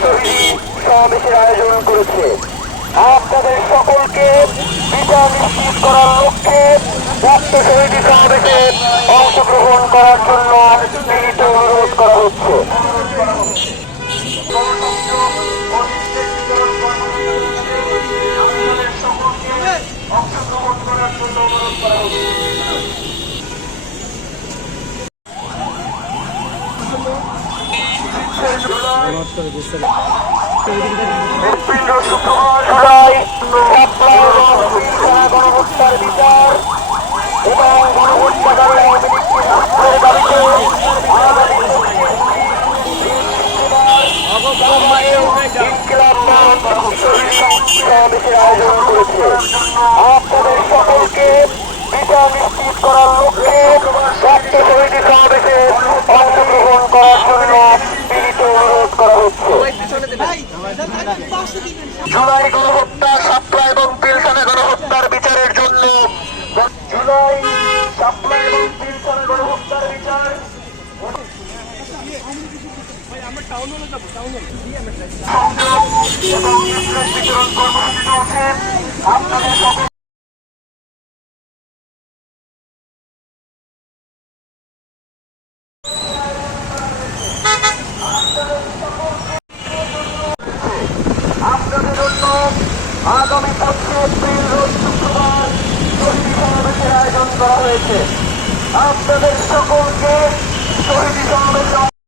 শহীদ সমাবেশের আয়োজন করেছে। আপনাদের সকলকে বিচার নিশ্চিত করার লক্ষ্যে উক্ত শহীদ সমাবেশে অংশগ্রহণ করার জন্য বিনীত অনুরোধ করা হচ্ছে। হৃৎপিণ্ড শুক্রবার জুলাই সাপ্লাই এবং হিংসা আয়োজন করেছে আপনাদের সকলকে বিচার নিশ্চিত করার লক্ষ্যে জুলাই গণহত্যা সাপ্লা এবং পিলখানা গণহত্যার বিচারের জন্য জুলাই সাপ্লা এবং পিলখানা গণহত্যার বিচার। আপনাদের সকল করা হয়েছে। আপনাদের সকলকে শহীদ সমাবেশে